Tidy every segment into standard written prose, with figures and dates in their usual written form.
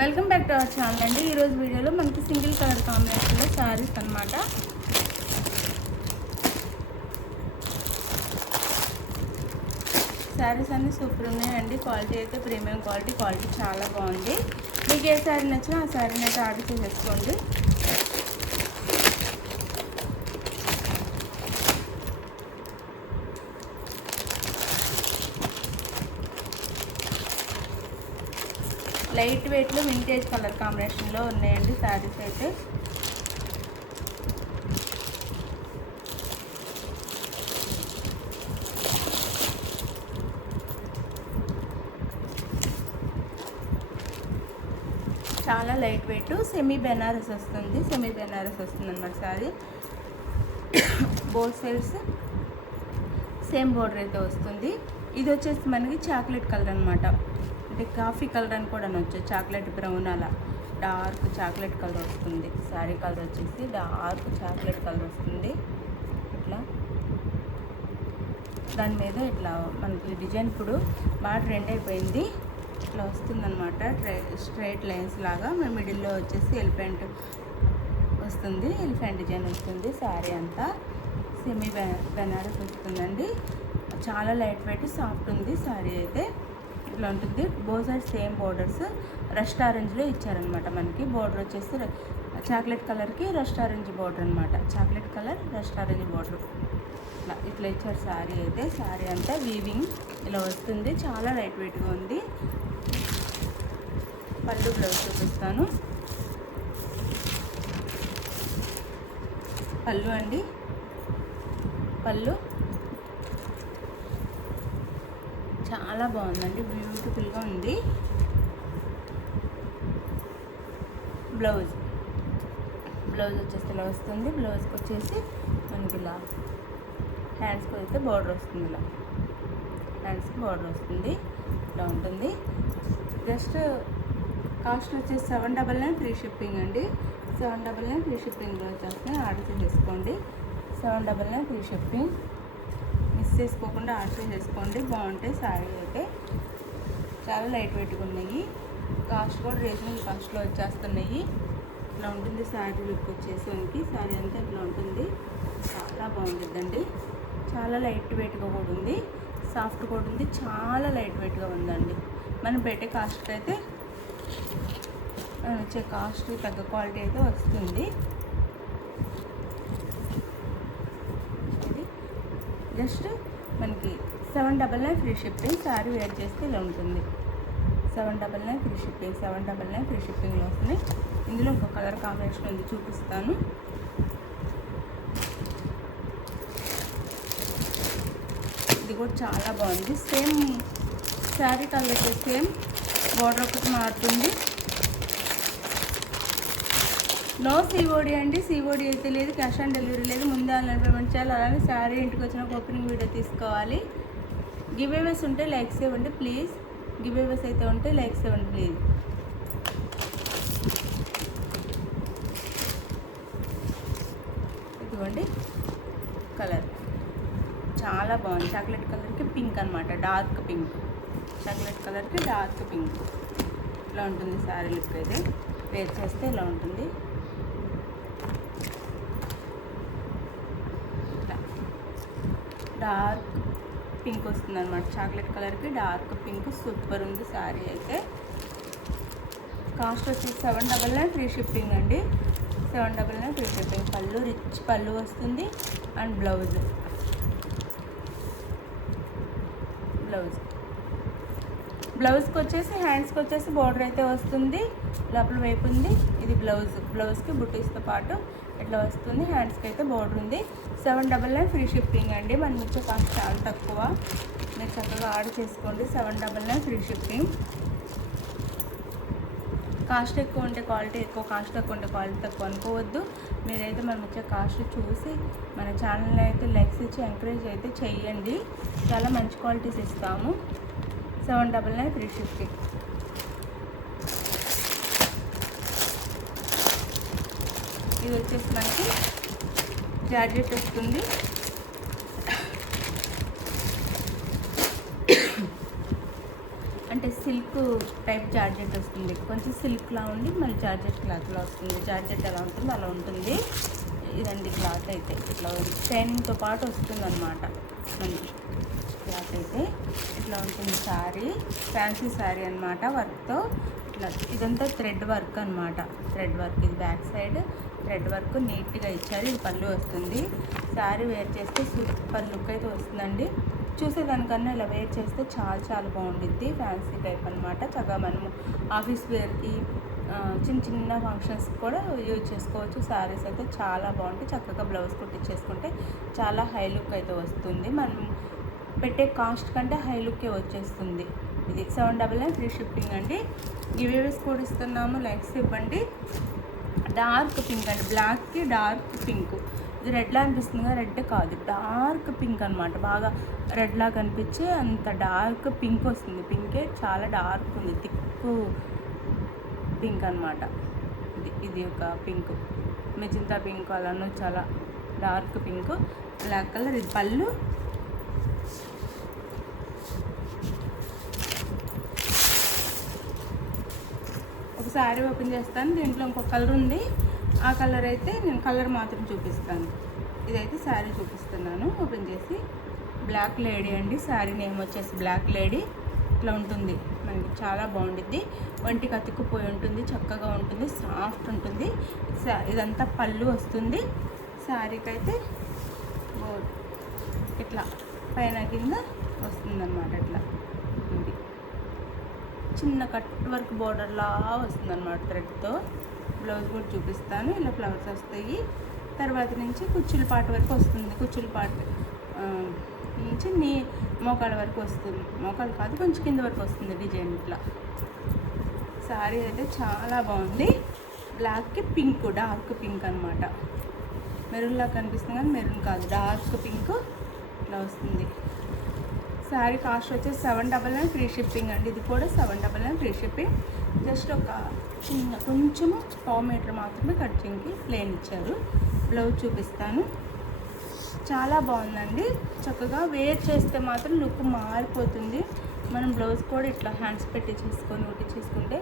Welcome back to our channel అండి. ఈరోజు వీడియోలో మనకి సింగిల్ కలర్ కాంబినేషన్లో శారీస్ అనమాట. శారీస్ అన్నీ సూపర్ ఉన్నాయండి. క్వాలిటీ అయితే ప్రీమియం క్వాలిటీ చాలా బాగుంది. మీకు ఏ శారీ నచ్చినా ఆ శారీని అయితే ఆర్డర్ చేసేసుకోండి. లైట్ వెయిట్లో వింటేజ్ కలర్ కాంబినేషన్లో ఉన్నాయండి శారీస్ అయితే. చాలా లైట్ వెయిట్ సెమీ బెనారస్ వస్తుంది అన్నమాట sari. Both sides same border అయితే వస్తుంది. ఇది వచ్చేసి మనకి చాక్లెట్ కలర్ అనమాట. అంటే కాఫీ కలర్ అని కూడా అనొచ్చు. చాక్లెట్ బ్రౌన్ అలా డార్క్ చాక్లెట్ కలర్ వస్తుంది. శారీ కలర్ వచ్చేసి డార్క్ చాక్లెట్ కలర్ వస్తుంది. ఇట్లా దాని మీద ఇట్లా మనకి డిజైన్ ఇప్పుడు బాగా ట్రెండ్ అయిపోయింది. ఇట్లా వస్తుందన్నమాట. స్ట్రైట్ లైన్స్ లాగా మిడిల్లో వచ్చేసి ఎలిఫెంట్ వస్తుంది. ఎలిఫెంట్ డిజైన్ వస్తుంది. శారీ అంతా సెమీ బెనారస్ వస్తుందండి. చాలా లైట్ వెయిట్ సాఫ్ట్ ఉంది శారీ అయితే. ఇట్లా ఉంటుంది. Both side same borders rust ఆరెంజ్లో ఇచ్చారనమాట. మనకి బోర్డర్ వచ్చేసి చాక్లెట్ కలర్కి రస్ట్ ఆరెంజ్ బోర్డర్ అనమాట. Chocolate colour rust orange border ఇట్లా ఇచ్చారు శారీ అయితే. శారీ అంతా వీవింగ్ ఇలా వస్తుంది. చాలా లైట్ వెయిట్గా ఉంది. పళ్ళు బ్లౌజ్ చూపిస్తాను. పళ్ళు అండి, పళ్ళు చాలా బాగుందండి. బ్యూటిఫుల్గా ఉంది. బ్లౌజ్ వచ్చేసి ఇలా వస్తుంది. బ్లౌజ్కి వచ్చేసి మనకి ఇలా హ్యాండ్స్కి అయితే బార్డర్ వస్తుంది. ఇలా హ్యాండ్స్కి బార్డర్ వస్తుంది. ఇలా ఉంటుంది. జస్ట్ కాస్ట్ వచ్చేసి 799 ఫ్రీ షిప్పింగ్ అండి. 799 ఫ్రీ షిప్పింగ్లో వచ్చేస్తున్నాయి. ఆర్డర్ చేసుకోండి. 799 ఫ్రీ షిప్పింగ్. మిస్ చేసుకోకుండా ఆర్డర్ చేసుకోండి. బాగుంటాయి శారీ అయితే. చాలా లైట్ వెయిట్గా ఉన్నాయి. కాస్ట్ కూడా రీజనబుల్ కాస్ట్లో వచ్చేస్తున్నాయి. ఇట్లా ఉంటుంది శారీ లుక్ వచ్చేసి. మనకి శారీ అంతా ఇట్లా ఉంటుంది. చాలా బాగుంటుందండి. చాలా లైట్ వెయిట్గా కూడా ఉంది. సాఫ్ట్ కూడా ఉంది. చాలా లైట్ వెయిట్గా ఉందండి. మనం పెట్టే కాస్ట్కి అయితే వచ్చే కాస్ట్ తగ్గ క్వాలిటీ అయితే వస్తుంది. జస్ట్ మనకి 799 ఫ్రీ షిప్పింగ్. శారీ వేర్ చేస్తే ఇలా ఉంటుంది. 799 ఫ్రీ షిప్పింగ్. 799 ఫ్రీ షిప్పింగ్లో వస్తుంది. ఇందులో ఒక కలర్ కాంబినేషన్ ఉంది, చూపిస్తాను. ఇది కూడా చాలా బాగుంది. సేమ్ శారీ కలర్ అయితే సేమ్ బోర్డర్ ఒకటి మారుతుంది. నో సిఓడి అండి. సిఓడి అయితే లేదు. క్యాష్ ఆన్ డెలివరీ లేదు. ముందే ఆన్లైన్ పేమెంట్ చేయాలి. అలానే శారీ ఇంటికి వచ్చిన ఓపెనింగ్ వీడియో తీసుకోవాలి. గివ్ అవేస్ ఉంటే లైక్స్ ఇవ్వండి ప్లీజ్. గివ్ అవేస్ అయితే ఉంటే లైక్స్ ఇవ్వండి ప్లీజ్. ఇదిగోండి కలర్ చాలా బాగుంది. చాక్లెట్ కలర్కి పింక్ అనమాట. Dark pink. చాక్లెట్ కలర్కి డార్క్ పింక్. ఇలా ఉంటుంది శారీ లుక్ అయితే. వేర్ చేస్తే ఇలా ఉంటుంది. డార్క్ పింక్ వస్తుంది అనమాట. చాక్లెట్ కలర్కి డార్క్ పింక్. సూపర్ ఉంది శారీ అయితే. కాస్ట్ వచ్చేసి 799 ఫ్రీ షిప్పింగ్ అండి. 799 ఫ్రీ షిప్పింగ్. పళ్ళు రిచ్ పళ్ళు వస్తుంది. అండ్ బ్లౌజ్కి వచ్చేసి హ్యాండ్స్కి వచ్చేసి బార్డర్ అయితే వస్తుంది. లోపల వైపు ఉంది. ఇది బ్లౌజ్కి బుటీస్తో పాటు ఇట్లా వస్తుంది. హ్యాండ్స్కి అయితే బార్డర్ ఉంది. 799 ఫ్రీ షిప్పింగ్ అండి. మన వచ్చే కాస్ట్ చాలా తక్కువ. మీరు చక్కగా ఆర్డర్ చేసుకోండి. 799 ఫ్రీ షిప్పింగ్. కాస్ట్ ఎక్కువ ఉంటే క్వాలిటీ ఎక్కువ, కాస్ట్ తక్కువ ఉంటే క్వాలిటీ తక్కువ అనుకోవద్దు. మీరైతే మనం వచ్చే కాస్ట్ చూసి మన ఛానల్ని అయితే లైక్స్ ఇచ్చి ఎంకరేజ్ అయితే చెయ్యండి. చాలా మంచి క్వాలిటీస్ ఇస్తాము. 799 ఫ్రీ షిప్పింగ్. ఇది వచ్చేసి మనకి జార్జెట్ వస్తుంది. అంటే సిల్క్ సిల్క్ టైప్ జార్జెట్ వస్తుంది, కొంచెం సిల్క్లా ఉండి మళ్ళీ జార్జెట్ క్లాత్లో వస్తుంది. జార్జెట్ ఎలా ఉంటుందో అలా ఉంటుంది. ఇదండి క్లాత్ అయితే ఇట్లా షైనింగ్తో పాటు వస్తుంది అన్నమాట. మనకి క్లాత్ అయితే ఇట్లా ఉంటుంది. శారీ ఫ్యాన్సీ శారీ అనమాట, వర్క్తో ఇట్లా. ఇదంతా థ్రెడ్ వర్క్ అనమాట, థ్రెడ్ వర్క్. ఇది బ్యాక్ సైడ్ థ్రెడ్ వర్క్ నీట్గా ఇచ్చారు. ఇది పళ్ళు వస్తుంది. శారీ వేర్ చేస్తే సూపర్ లుక్ అయితే వస్తుందండి. చూసేదానికన్నా ఇలా వేర్ చేస్తే చాలా చాలా బాగుంటుంది. ఫ్యాన్సీ టైప్ అనమాట. చక్కగా మనము ఆఫీస్ వేర్కి చిన్న చిన్న ఫంక్షన్స్ కూడా యూజ్ చేసుకోవచ్చు. శారీస్ అయితే చాలా బాగుంటాయి. చక్కగా బ్లౌజ్ కుట్టించేసుకుంటే చాలా హై లుక్ అయితే వస్తుంది. మనం పెట్టే కాస్ట్ కంటే హై లుక్కే వచ్చేస్తుంది. ఇది 799 ఫ్రీ షిప్పింగ్ అండి. గివేవేస్ కూడా ఇస్తున్నాము, లైక్స్ ఇవ్వండి. డార్క్ పింక్ అండి, బ్లాక్కి డార్క్ పింక్. ఇది రెడ్లా అనిపిస్తుంది కదా, రెడ్ కాదు, డార్క్ పింక్ అనమాట. బాగా రెడ్లా కనిపించే అంత డార్క్ పింక్ వస్తుంది. పింకే చాలా డార్క్ ఉంది, థిక్కు పింక్ అనమాట. ఇది ఒక పింక్, మెజంతా పింక్ అలాను, చాలా డార్క్ పింక్, బ్లాక్ కలర్. ఇది పళ్ళు. ఒక శారీ ఓపెన్ చేస్తాను, దీంట్లో ఇంకొక కలర్ ఉంది. ఆ కలర్ అయితే నేను కలర్ మాత్రం చూపిస్తాను. ఇదైతే శారీ చూపిస్తున్నాను ఓపెన్ చేసి. బ్లాక్ లేడీ అండి, శారీ నేమ్ వచ్చేసి బ్లాక్ లేడీ. ఇట్లా ఉంటుంది మనకి, చాలా బాగుంటుంది. ఒంటికి అతుక్కుపోయి ఉంటుంది, చక్కగా ఉంటుంది, సాఫ్ట్ ఉంటుంది. ఇదంతా పళ్ళు వస్తుంది. శారీకి అయితే ఇట్లా పైన కింద వస్తుందన్నమాట. ఇట్లా ఉంది, చిన్న కట్ వర్క్ బోర్డర్లా వస్తుందన్నమాట థ్రెడ్తో. బ్లౌజ్ కూడా చూపిస్తాను. ఇలా ఫ్లవర్స్ వస్తాయి. తర్వాత నుంచి కుచ్చుల పాటు వరకు వస్తుంది. కుచ్చుల పాటు నుంచి మోకాళ్ళ వరకు వస్తుంది. మోకాళ్ళు కాదు, కొంచెం కింద వరకు వస్తుంది డిజైన్. ఇట్లా శారీ అయితే చాలా బాగుంది. బ్లాక్కి పింక్, డార్క్ పింక్ అనమాట. మెరూన్లా కనిపిస్తుంది కానీ మెరూన్ కాదు, డార్క్ పింక్ ఇట్లా వస్తుంది. శారీ కాస్ట్ వచ్చేసి 799 ఫ్రీ షిప్పింగ్ అండి. ఇది కూడా 799 ఫ్రీ షిప్పింగ్. జస్ట్ ఒక చిన్న కొంచెము పావు మీటర్ మాత్రమే కటింగ్కి ప్లేన్ ఇచ్చారు. బ్లౌజ్ చూపిస్తాను. చాలా బాగుందండి. చక్కగా వేర్ చేస్తే మాత్రం లుక్ మారిపోతుంది. మనం బ్లౌజ్ కూడా ఇట్లా హ్యాండ్స్ పెట్టి చేసుకొని ఒకటి చేసుకుంటే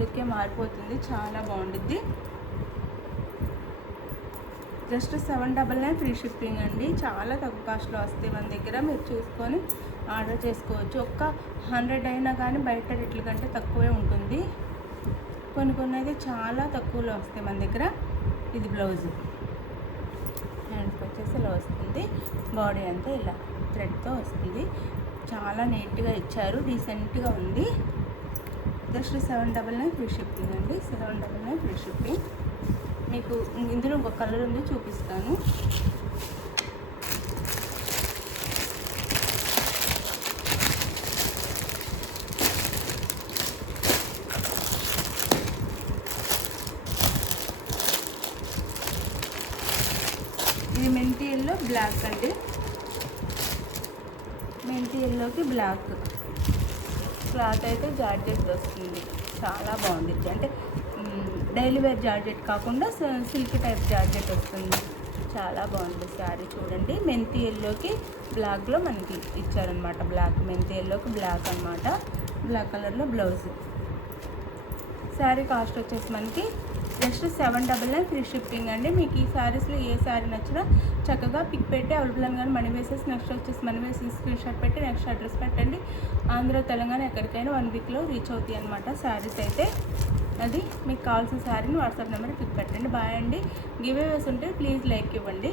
లుక్కే మారిపోతుంది. చాలా బాగుంటుంది. జస్ట్ 799 ఫ్రీ షిప్పింగ్ అండి. చాలా తక్కువ కాస్ట్లో వస్తాయి మన దగ్గర. మీరు చూసుకొని ఆర్డర్ చేసుకోవచ్చు. ఒక్క 100 అయినా కానీ బయట రేట్ల కంటే తక్కువే ఉంటుంది. కొన్ని అయితే చాలా తక్కువలో వస్తాయి మన దగ్గర. ఇది బ్లౌజ్, హ్యాండ్స్కి వచ్చేసి ఇలా వస్తుంది. బాడీ అంతా ఇలా థ్రెడ్తో వస్తుంది. చాలా నీట్గా ఇచ్చారు, డీసెంట్గా ఉంది. జస్ట్ 799 ఫ్రీ షిప్పింగ్ అండి. 799 ఫ్రీ షిప్పింగ్. మీకు ఇందులో ఒక కలర్ ఉంది, చూపిస్తాను. ఇది మెంతి ఎల్లో బ్లాక్ అండి. మెంతి ఎల్లోకి బ్లాక్. క్లాత్ అయితే జార్జెట్ వస్తుంది, చాలా బాగుంటుంది. అంటే డైలీ వేర్ జార్జెట్ కాకుండా సిల్క్ టైప్ జార్జెట్ వస్తుంది. చాలా బాగుంది శారీ. చూడండి, మెంతి ఎల్లోకి బ్లాక్లో మనకి ఇచ్చారనమాట. బ్లాక్, మెంతి ఎల్లోకి బ్లాక్ అనమాట. బ్లాక్ కలర్లో బ్లౌజ్. శారీ కాస్ట్ వచ్చేసి మనకి జస్ట్ 799 ఫ్రీ షిప్పింగ్ అండి. మీకు ఈ శారీస్లో ఏ శారీ నచ్చినా చక్కగా పిక్ పెట్టి అవైలబుల్ కానీ మనీ వేసేసి, నెక్స్ట్ వచ్చేసి మనీ వేసేసి స్క్రీన్ షాట్ పెట్టి నెక్స్ట్ అడ్రస్ పెట్టండి. ఆంధ్ర, తెలంగాణ ఎక్కడికైనా 1 వీక్లో రీచ్ అవుతాయి అనమాట శారీస్ అయితే. అది మీకు కావాల్సిన శారీని వాట్సాప్ నెంబర్ పిక్ పెట్టండి. బాయ్ అండి. గివ్ అవేస్ ఉంటే ప్లీజ్ లైక్ ఇవ్వండి.